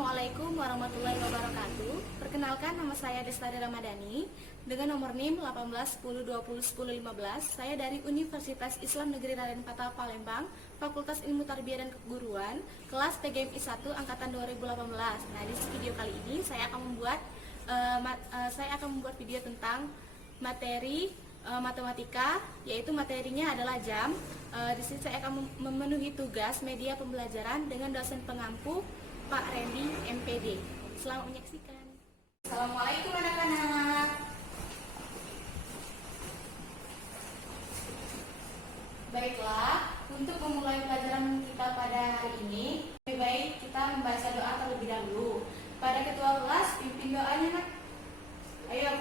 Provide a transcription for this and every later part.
Assalamualaikum warahmatullahi wabarakatuh. Perkenalkan, nama saya Destari Ramadhani dengan nomor NIM 1810201015. Saya dari Universitas Islam Negeri Raden Patah Palembang, Fakultas Ilmu Tarbiyah dan Keguruan, kelas PGMI 1 angkatan 2018. Nah, di video kali ini saya akan membuat video tentang materi matematika, yaitu materinya adalah jam. Di sini saya akan memenuhi tugas media pembelajaran dengan dosen pengampu Pak Randy MPD. Selamat menyaksikan. Assalamualaikum anak-anak. Baiklah, untuk memulai pelajaran kita pada hari ini, lebih baik kita membaca doa terlebih dahulu. Pada ketua kelas, pimpin doanya, nak. Ayo,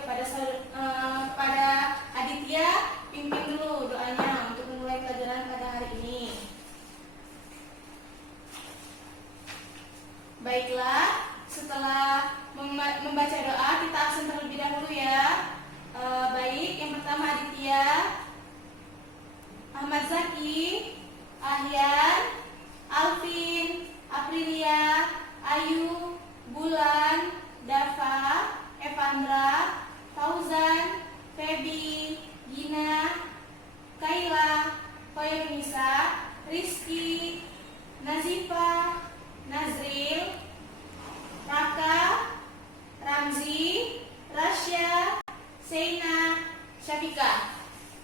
pada Aditya, pimpin dulu doanya untuk memulai pelajaran pada hari ini. Baiklah, setelah membaca doa, kita absen terlebih dahulu ya. Baik, yang pertama Aditya, Ahmad Zaki, Ahyan, Alvin, Aprilia, Ayu, Bulan, Dava, Evandra, Fauzan, Feby, Gina, Kaila, Koyonisa, Rizky, Nazifa, Nazril, Raka, Ramzi, Rasya, Seina, Syafika.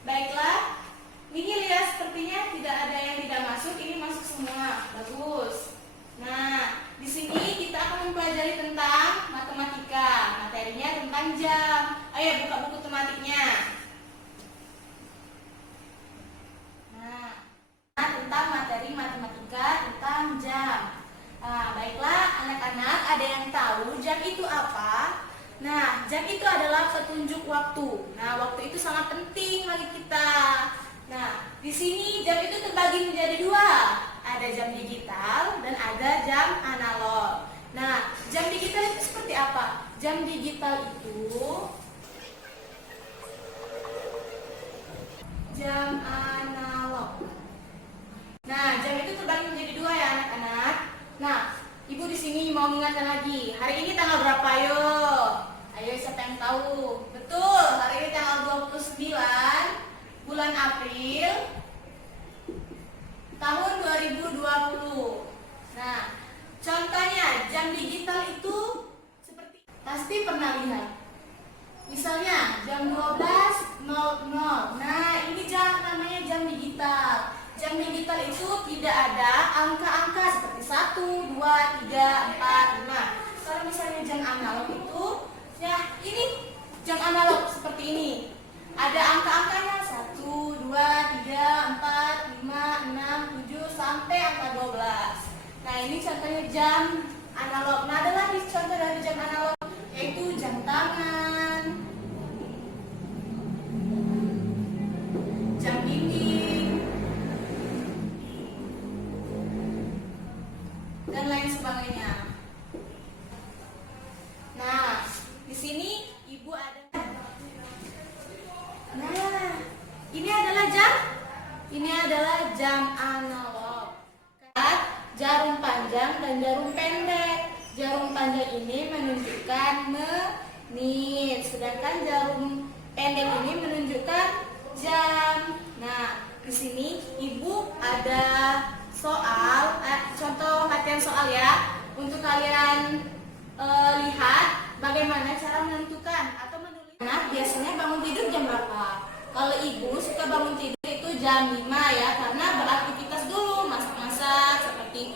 Baiklah, ini lihat sepertinya tidak ada yang tidak masuk, ini masuk semua. Bagus. Nah, di sini kita akan mempelajari tentang matematika. Materinya tentang jam. Ayo buka buku tematiknya. Nah, tentang materi matematika tentang jam. Nah, baiklah anak-anak, ada yang tahu jam itu apa? Nah, jam itu adalah petunjuk waktu. Nah, waktu itu sangat penting bagi kita. Nah, di sini jam itu terbagi menjadi dua. Ada jam digital dan ada jam analog. Nah, jam digital itu seperti apa? Jam digital itu jam analog. Nah, jam itu terbagi menjadi dua ya anak-anak. Nah, ibu di sini mau mengingatkan lagi. Hari ini tanggal berapa, ayo? Ayo, siapa yang tahu? Betul, hari ini tanggal 29 bulan April tahun 2020. Nah, contohnya jam digital itu seperti pasti pernah lihat. Misalnya jam 12.00. Nah, ini jam namanya jam digital. Jam digital itu tidak ada angka-angka seperti 1, 2, 3, 4, 5. Kalau misalnya jam analog itu, ya ini jam analog seperti ini. Ada angka-angkanya 1, 2, 3, 4, 5, 6, 7 sampai angka 12. Nah, ini contohnya jam analog. Nah, ada lagi contoh dari jam analog, yaitu jam tangan, jam dinding, dan lain sebagainya. Nah, di sini ibu ada. Nah, ini adalah jam analog. Jarum panjang dan jarum pendek. Jarum panjang ini menunjukkan menit, sedangkan jarum pendek ini menunjukkan jam. Nah, di sini ibu ada soal, contoh latihan soal ya, untuk kalian lihat bagaimana cara menentukan atau menulis. Nah, biasanya bangun tidur jam berapa? Kalau ibu suka bangun tidur itu jam 5 ya, karena beraktivitas dulu, masak-masak seperti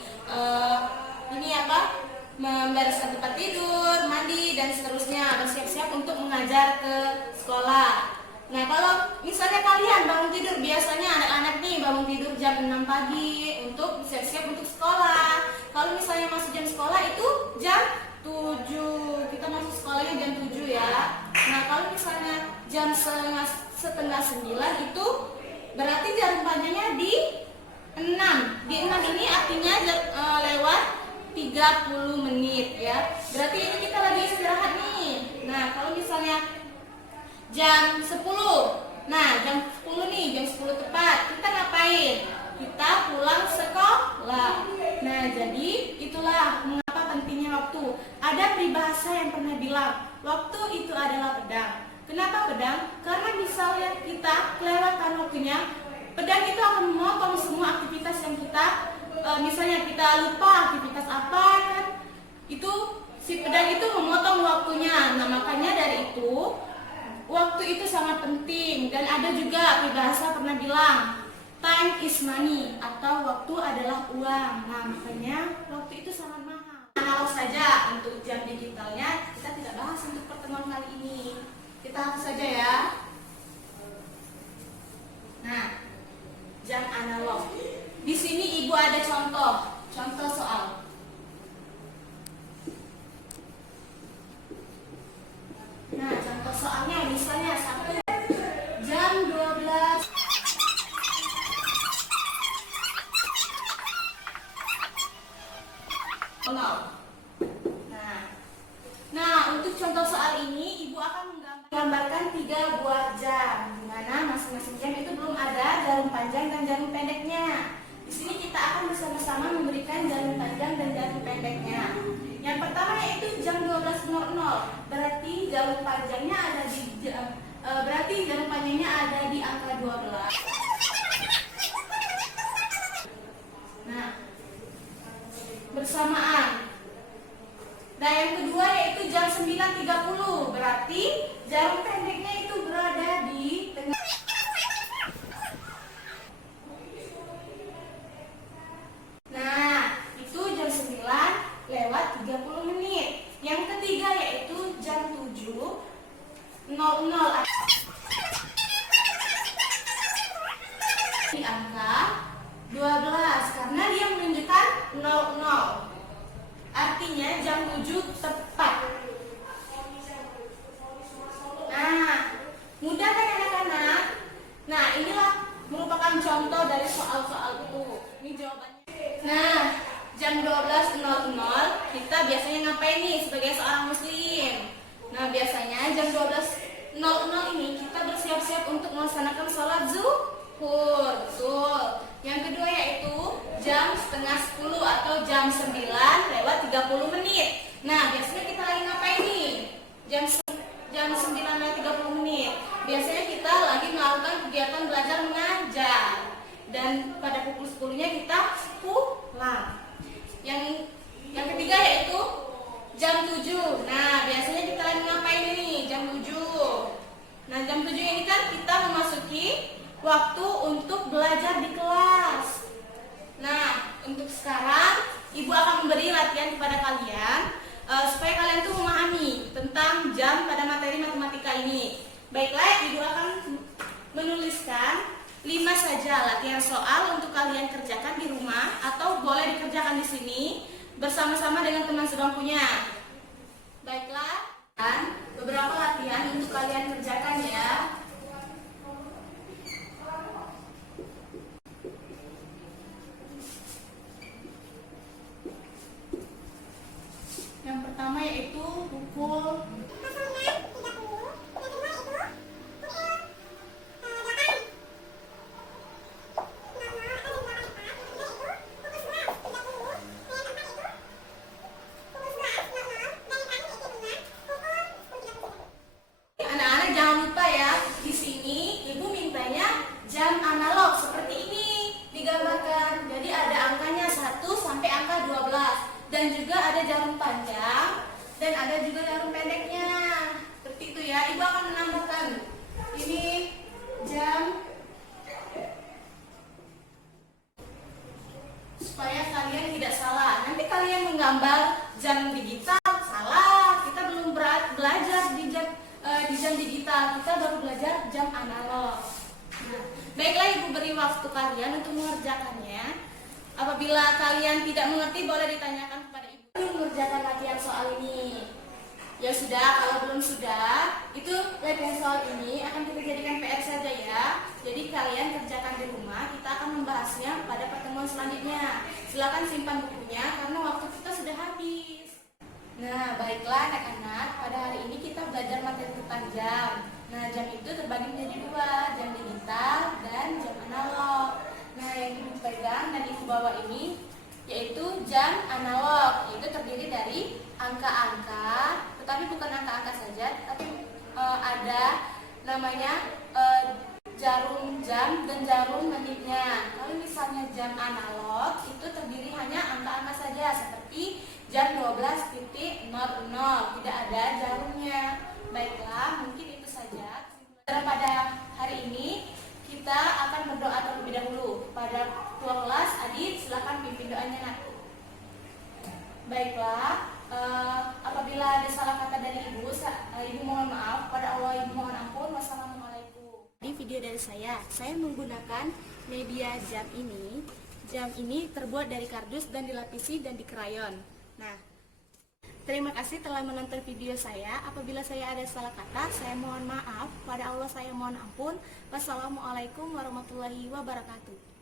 membereskan tempat tidur, mandi dan seterusnya, bersiap-siap untuk mengajar ke sekolah. Nah, kalau misalnya kalian bangun tidur, biasanya anak-anak nih bangun tidur jam 6 pagi untuk siap-siap untuk sekolah. Kalau misalnya masuk jam sekolah itu jam 7. Kita masuk sekolahnya jam 7 ya. Nah, kalau misalnya jam setengah 9 itu berarti jarum panjangnya di 6. Di 6 ini artinya lewat 30 menit ya. Berarti ini kita lagi istirahat nih. Nah, kalau misalnya jam 10. Nah, jam 10 nih, jam 10 tepat. Kita ngapain? Kita pulang sekolah. Nah, jadi itulah mengapa pentingnya waktu adalah pedang. Kenapa pedang? Karena misalnya kita kelewatan waktunya, pedang itu akan memotong semua aktivitas yang kita, misalnya kita lupa aktivitas apa kan, itu si pedang itu memotong waktunya. Nah makanya dari itu, waktu itu sangat penting. Dan ada juga peribahasa pernah bilang, time is money, atau waktu adalah uang. Nah makanya waktu itu sangat mahal. Analog saja, untuk jam digitalnya kita tidak bahas untuk pertemuan kali ini. Kita hapus saja ya. Nah, jam analog. Di sini ibu ada contoh soal. Nah, contoh soalnya misalnya satu, jam 12. Nah, untuk contoh soal ini ibu akan menggambarkan 3 buah jam, di mana masing-masing jam itu belum ada jarum panjang dan jarum pendeknya. Di sini kita akan bersama-sama memberikan jarum panjang dan jarum pendeknya. Yang pertama yaitu jam 12.00, berarti jarum panjangnya ada di angka 12. Nah, bersamaan. Nah, yang kedua yaitu jam 9.30, berarti jarum pendeknya itu berada di tengah. Nah, itu jam 9:30. Yang ketiga yaitu jam 7.00 di angka 12, karena dia menunjukkan 00. Artinya jam 7 tepat. Nah, mudah kan anak-anak? Nah, inilah merupakan contoh dari soal-soal itu. Ini jawabannya. Nah, jam 12.00 kita biasanya ngapain nih sebagai seorang muslim? Nah, biasanya jam 12.00 ini kita bersiap-siap untuk melaksanakan sholat zuhur. Betul. Yang kedua yaitu jam 9:30 atau jam 9:30. Nah, biasanya kita lagi ngapain nih? Jam 9:30. Biasanya kita lagi melakukan kegiatan belajar mengajar. Dan pada pukul 10-nya kita pulang. Yang ketiga yaitu jam 7. Nah, biasanya kita lagi ngapain nih? Jam 7. Nah, jam 7 ini kan kita memasuki waktu untuk belajar di kelas. Nah, untuk sekarang ibu akan memberi latihan kepada kalian supaya kalian tuh memahami tentang jam pada materi matematika ini. Baiklah, ibu akan menuliskan 5 saja latihan soal untuk kalian kerjakan di rumah atau boleh dikerjakan di sini bersama-sama dengan teman sebangkunya. Baiklah, dan beberapa latihan untuk kalian kerjakan ya. Yang pertama yaitu pukul 12. Dan juga ada jarum panjang dan ada juga jarum pendeknya. Seperti itu ya. Ibu akan menambahkan ini jam supaya kalian tidak salah. Nanti kalian menggambar jam digital salah. Kita belum belajar di jam digital. Kita baru belajar jam analog. Nah, baiklah, ibu beri waktu kalian untuk mengerjakannya. Apabila kalian tidak mengerti, boleh ditanyakan kepada ibu. Mengerjakan latihan soal ini. Ya sudah, kalau belum sudah, itu latihan soal ini akan kita jadikan PR saja ya. Jadi kalian kerjakan di rumah, kita akan membahasnya pada pertemuan selanjutnya. Silakan simpan bukunya karena waktu kita sudah habis. Nah, baiklah anak-anak, pada hari ini kita belajar materi tentang jam. Nah, jam itu terbagi menjadi 2, jam digital dan jam analog. Nah, yang ibu pegang dan ibu bawa ini yaitu jam analog, yaitu terdiri dari angka-angka, tetapi bukan angka-angka saja, tapi ada namanya jarum jam dan jarum menitnya. Kalau misalnya jam analog itu terdiri hanya angka-angka saja seperti jam 12.00, tidak ada jarumnya. Baiklah, mungkin itu saja. Pada hari ini kita akan berdoa terlebih dahulu. Pada ketua kelas, Adit silakan pimpin doanya nak. Baiklah, apabila ada salah kata dari ibu mohon maaf. Pada Allah ibu mohon ampun. Wassalamualaikum. Di video dari saya menggunakan media jam ini. Jam ini terbuat dari kardus dan dilapisi dan dikerayon. Nah, terima kasih telah menonton video saya. Apabila saya ada salah kata, saya mohon maaf. Pada Allah saya mohon ampun. Wassalamualaikum warahmatullahi wabarakatuh.